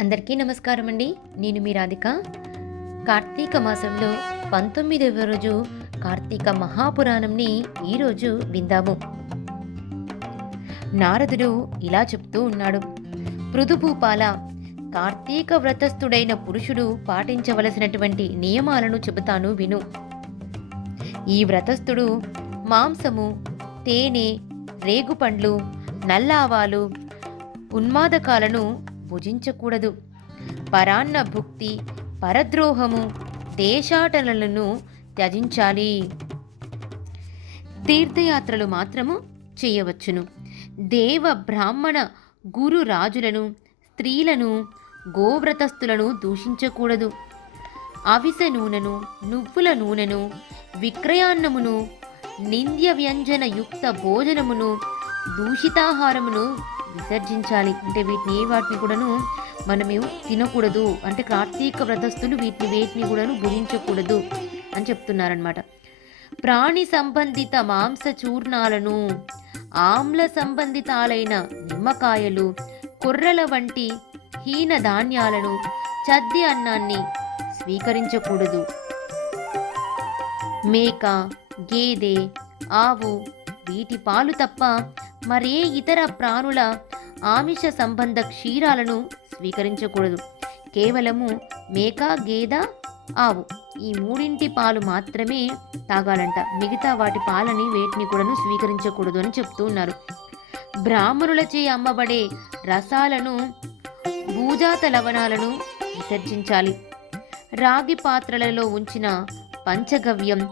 అందరికీ నమస్కారం అండి. నేను మీ రాధిక. కార్తీక మాసంలో 19వ రోజు కార్తీక మహాపురాణంని ఈరోజు విందాము. నారదుడు ఇలా చెప్తూ ఉన్నాడు. పృథుభూపాల, కార్తీక వ్రతస్థుడైన పురుషుడు పాటించవలసినటువంటి నియమాలను చెబుతాను విను. ఈ వ్రతస్థుడు మాంసము, తేనె, రేగుపండ్లు, నల్లావాలు, ఉన్మాదకాలను భుజించకూడదు. పరాన్న భుక్తి, పరద్రోహము, దేశాటనలను త్యజించాలి. తీర్థయాత్రలు మాత్రము చేయవచ్చును. దేవ బ్రాహ్మణ గురు రాజులను, స్త్రీలను, గోవ్రతస్థులను దూషించకూడదు. అవిసె నూనెను, నువ్వుల నూనెను, విక్రయాన్నమును, నింద్య వ్యంజన యుక్త భోజనమును, దూషితాహారమును విసర్జించాలి. అంటే వాటిని కూడాను మనము తినకూడదు. అంటే కార్తీక వ్రతస్థులు వేటిని కూడాను భుజించకూడదు అని చెప్తున్నారనమాట. ప్రాణి సంబంధిత మాంస చూర్ణాలను, ఆమ్ల సంబంధితాలైన నిమ్మకాయలు, కొర్రల వంటి హీన ధాన్యాలను, చద్ది అన్నాన్ని స్వీకరించకూడదు. మేక, గేదె, ఆవు వీటి పాలు తప్ప మరే ఇతర ప్రాణుల ఆమిష సంబంధ క్షీరాలను స్వీకరించకూడదు. కేవలము మేక, గేద, ఆవు ఈ మూడింటి పాలు మాత్రమే తాగాలంట. మిగతా వాటి పాలని వేటిని కూడాను స్వీకరించకూడదు అని చెప్తూ ఉన్నారు. బ్రాహ్మణులచే అమ్మబడే రసాలను, భూజాత లవణాలను విసర్జించాలి. రాగి పాత్రలలో ఉంచిన పంచగవ్యం,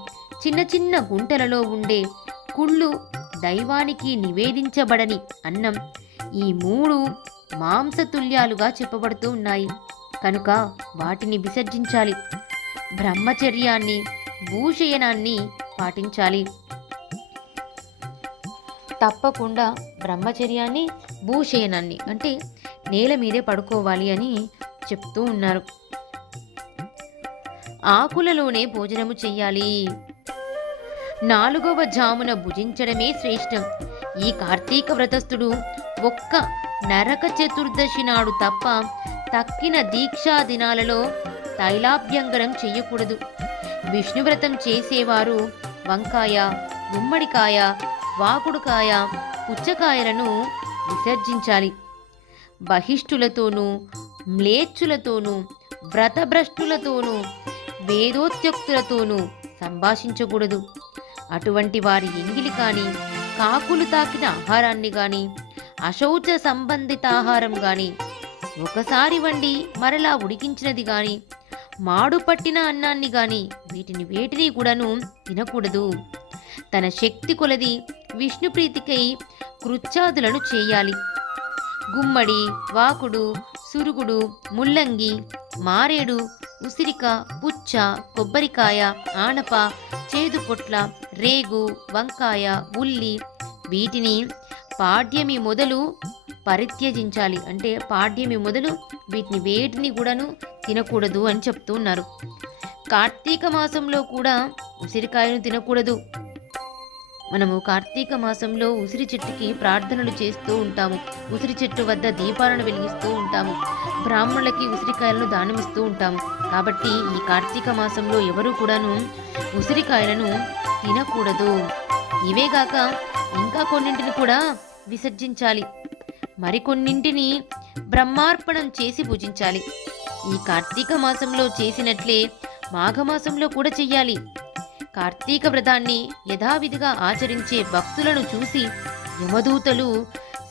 చిన్న చిన్న గుంటలలో ఉండే కుళ్ళు, దైవానికి నివేదించబడని అన్నం ఈ మూడు మాంసతుల్యాలుగా చెప్పబడుతూ ఉన్నాయి కనుక వాటిని విసర్జించాలి. బ్రహ్మచర్యాన్ని, భూషయనాన్ని పాటించాలి. తప్పకుండా బ్రహ్మచర్యాన్ని, భూషయనాన్ని అంటే నేల మీదే పడుకోవాలి అని చెప్తూ ఉన్నారు. ఆకులలోనే భోజనము చెయ్యాలి. 4వ జామున భుజించడమే శ్రేష్టం. ఈ కార్తీక వ్రతస్థుడు ఒక్క నరక చతుర్దశి నాడు తప్ప తక్కిన దీక్షా దినాలలో తైలాభ్యంగనం చెయ్యకూడదు. విష్ణువ్రతం చేసేవారు వంకాయ, గుమ్మడికాయ, వాకుడుకాయ, పుచ్చకాయలను విసర్జించాలి. బహిష్ఠులతోనూ, మ్లేచ్చులతోనూ, వ్రతభ్రష్టులతోనూ, వేదోత్యుక్తులతోనూ సంభాషించకూడదు. అటువంటి వారి ఎంగిలి కానీ, కాకులు తాకిన ఆహారాన్ని కానీ, అశౌచ సంబంధిత ఆహారం కానీ, ఒకసారి వండి మరలా ఉడికించినది కానీ, మాడు పట్టిన అన్నాన్ని కానీ వేటిని కూడాను తినకూడదు. తన శక్తి కొలది విష్ణుప్రీతికై కృత్యాదులను చేయాలి. గుమ్మడి, వాకుడు, సురుగుడు, ముల్లంగి, మారేడు, ఉసిరిక, పుచ్చ, కొబ్బరికాయ, ఆనప, చేదుపొట్ల, రేగు, వంకాయ, ఉల్లి వీటిని పాడ్యమి మొదలు పరిత్యజించాలి. అంటే పాడ్యమి మొదలు వేటిని కూడాను తినకూడదు అని చెప్తూ ఉన్నారు. కార్తీక మాసంలో కూడా ఉసిరికాయను తినకూడదు. మనము కార్తీక మాసంలో ఉసిరి చెట్టుకి ప్రార్థనలు చేస్తూ ఉంటాము. ఉసిరి చెట్టు వద్ద దీపాలను వెలిగిస్తూ ఉంటాము. బ్రాహ్మణులకి ఉసిరికాయలను దానమిస్తూ ఉంటాము. కాబట్టి ఈ కార్తీక మాసంలో ఎవరు కూడాను ఉసిరికాయలను తినకూడదు. ఇవేగాక ఇంకా కొన్నింటిని కూడా విసర్జించాలి. మరికొన్నింటిని బ్రహ్మార్పణం చేసి భుజించాలి. ఈ కార్తీక మాసంలో చేసినట్లే మాఘమాసంలో కూడా చెయ్యాలి. కార్తీక వ్రతాన్ని యథావిధిగా ఆచరించే భక్తులను చూసి యమదూతలు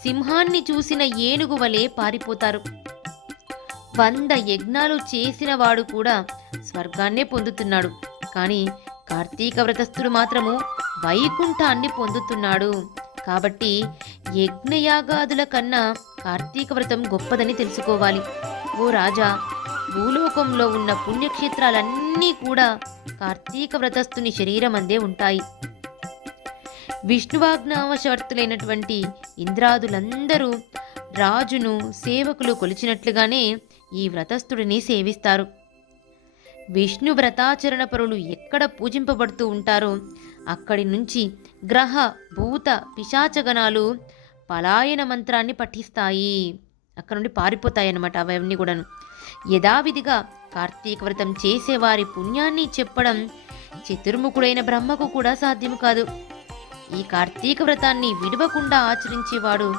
సింహాన్ని చూసిన ఏనుగు వలె పారిపోతారు. 100 యజ్ఞాలు చేసిన వాడు కూడా స్వర్గాన్నే పొందుతున్నాడు. కానీ కార్తీక వ్రతస్థుడు మాత్రము వైకుంఠాన్ని పొందుతున్నాడు. కాబట్టి యజ్ఞయాగాదుల కన్నా కార్తీక వ్రతం గొప్పదని తెలుసుకోవాలి. ఓ రాజా, భూలోకంలో ఉన్న పుణ్యక్షేత్రాలన్నీ కూడా కార్తీక వ్రతస్థుని శరీరం అందే ఉంటాయి. విష్ణువాజ్ఞావశవర్తులైనటువంటి ఇంద్రాదులందరూ రాజును, సేవకులు కొలిచినట్లుగానే ఈ వ్రతస్థుడిని సేవిస్తారు. విష్ణు వ్రతాచరణ పరులు ఎక్కడ పూజింపబడుతూ ఉంటారో అక్కడి నుంచి గ్రహ, భూత, పిశాచగణాలు పలాయన మంత్రాన్ని పఠిస్తాయి. అక్కడ నుండి పారిపోతాయన్నమాట అవన్నీ కూడాను. యథావిధిగా కార్తీక వ్రతం చేసేవారి పుణ్యాన్ని చెప్పడం చతుర్ముఖుడైన బ్రహ్మకు కూడా సాధ్యము కాదు. ఈ కార్తీక వ్రతాన్ని విడవకుండా ఆచరించేవాడు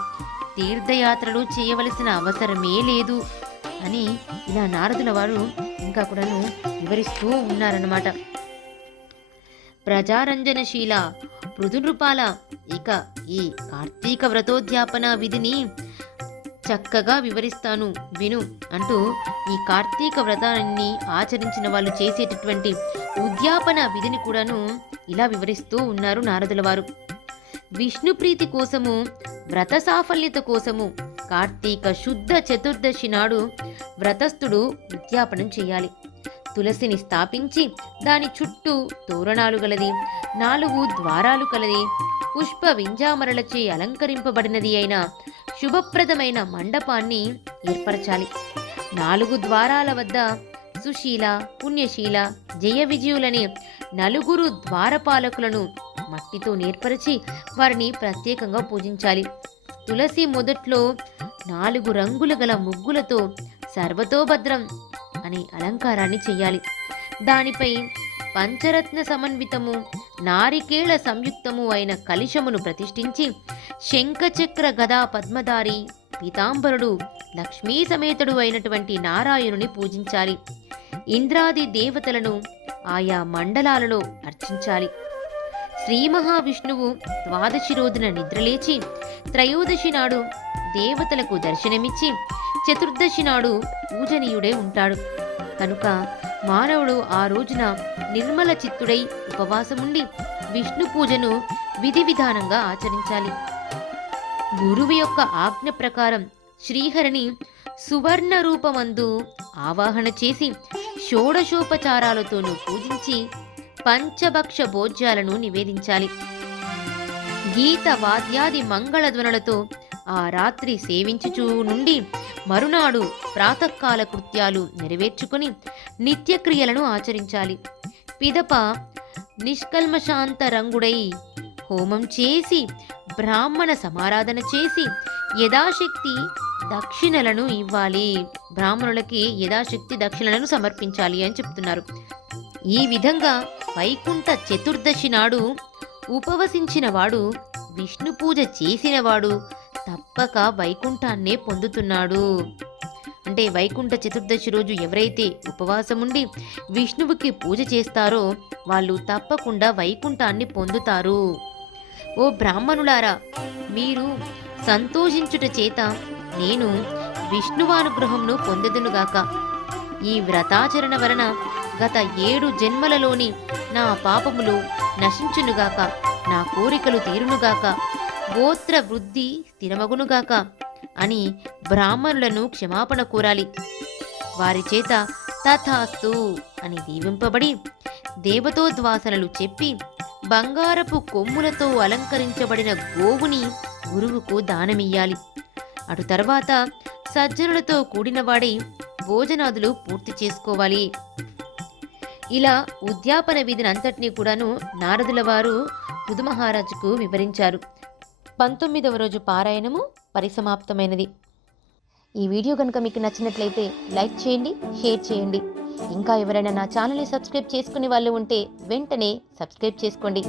తీర్థయాత్రలు చేయవలసిన అవసరమే లేదు అని ఇలా నారదుల వారు ఇంకా కూడాను వివరిస్తూ ఉన్నారన్నమాట. ప్రజారంజనశీల పృథునృపాల ఇక ఈ కార్తీక వ్రతోద్యాపన విధిని చక్కగా వివరిస్తాను విను అంటూ ఈ కార్తీక వ్రతాన్ని ఆచరించిన వాళ్ళు చేసేటటువంటి ఉద్యాపన విధిని కూడాను ఇలా వివరిస్తూ ఉన్నారు నారదుల వారు. విష్ణు ప్రీతి కోసము, వ్రత సాఫల్యత కోసము కార్తీక శుద్ధ చతుర్దశి నాడు వ్రతస్థుడు ఉద్యాపనం చేయాలి. తులసిని స్థాపించి దాని చుట్టూ తోరణాలు గలది, 4 ద్వారాలు కలది, పుష్ప వింజామరలచే అలంకరింపబడినది అయిన శుభప్రదమైన మండపాన్ని ఏర్పరచాలి. 4 ద్వారాల వద్ద సుశీల, పుణ్యశీల, జయ విజయులని 4 ద్వారపాలకులను మట్టితో నేర్పరిచి వారిని ప్రత్యేకంగా పూజించాలి. తులసి మొదట్లో 4 రంగుల గల ముగ్గులతో సర్వతోభద్రం అనే అలంకారాన్ని చెయ్యాలి. దానిపై పంచరత్న సమన్వితము, నారికేళ సంయుక్తము అయిన కలశమును ప్రతిష్ఠించి శంఖచక్ర గదా పద్మధారి పీతాంబరుడు లక్ష్మీ సమేతుడు అయినటువంటి నారాయణుని పూజించాలి. ఇంద్రాది దేవతలను ఆయా మండలాలలో అర్చించాలి. శ్రీ మహావిష్ణువు ద్వాదశి రోజున నిద్రలేచి త్రయోదశి నాడు దేవతలకు దర్శనమిచ్చి చతుర్దశి నాడు పూజనీయుడే ఉంటాడు. కనుక మానవుడు ఆ రోజున నిర్మల చిత్తుడై ఉపవాసముండి విష్ణు పూజను విధి విధానంగా ఆచరించాలి. గురువు యొక్క ఆజ్ఞ ప్రకారం శ్రీహరిని సువర్ణ రూపమందు ఆవాహన చేసి షోడశోపచారాలతోనూ పూజించి పంచభక్ష భోజ్యాలను నివేదించాలి. గీత వాద్యాది మంగళధ్వనులతో ఆ రాత్రి సేవించుచూ నుండి మరునాడు ప్రాతకాల కృత్యాలు నెరవేర్చుకుని నిత్యక్రియలను ఆచరించాలి. పిదప నిష్కల్మషాంతరంగుడై హోమం చేసి బ్రాహ్మణ సమారాధన చేసి యథాశక్తి దక్షిణలను ఇవ్వాలి. బ్రాహ్మణులకి యథాశక్తి దక్షిణలను సమర్పించాలి అని చెప్తున్నారు. ఈ విధంగా వైకుంఠ చతుర్దశి నాడు ఉపవసించిన వాడు, విష్ణు పూజ చేసినవాడు తప్పక వైకుంఠాన్నే పొందుతున్నాడు. అంటే వైకుంఠ చతుర్దశి రోజు ఎవరైతే ఉపవాసముండి విష్ణువుకి పూజ చేస్తారో వాళ్ళు తప్పకుండా వైకుంఠాన్ని పొందుతారు. ఓ బ్రాహ్మణులారా, మీరు సంతోషించుట చేత నేను విష్ణువానుగ్రహంను పొందెదనుగాక. ఈ వ్రతాచరణ వలన గత 7 జన్మలలోని నా పాపములు నశించునుగాక, నా కోరికలు తీరునుగాక, గోత్ర వృద్ధి స్థిరమగునుగాక అని బ్రాహ్మణులను క్షమాపణ కోరాలి. వారి చేత తథాస్తు అని దీవింపబడి దేవతోద్వాసనలు చెప్పి బంగారపు కొమ్ములతో అలంకరించబడిన గోవుని గురువుకు దానమియ్యాలి. అటు తర్వాత సజ్జనులతో కూడినవాడై భోజనాదులు పూర్తి చేసుకోవాలి. ఇలా ఉద్యాపన విధిని అంతటినీ కూడాను నారదుల వారు పృథు మహారాజుకు వివరించారు. 19వ రోజు పారాయణము పరిసమాప్తమైనది. ఈ వీడియో కనుక మీకు నచ్చినట్లయితే లైక్ చేయండి, షేర్ చేయండి. ఇంకా ఎవరైనా నా ఛానల్ని సబ్స్క్రైబ్ చేసుకునే వాళ్ళు ఉంటే వెంటనే సబ్స్క్రైబ్ చేసుకోండి.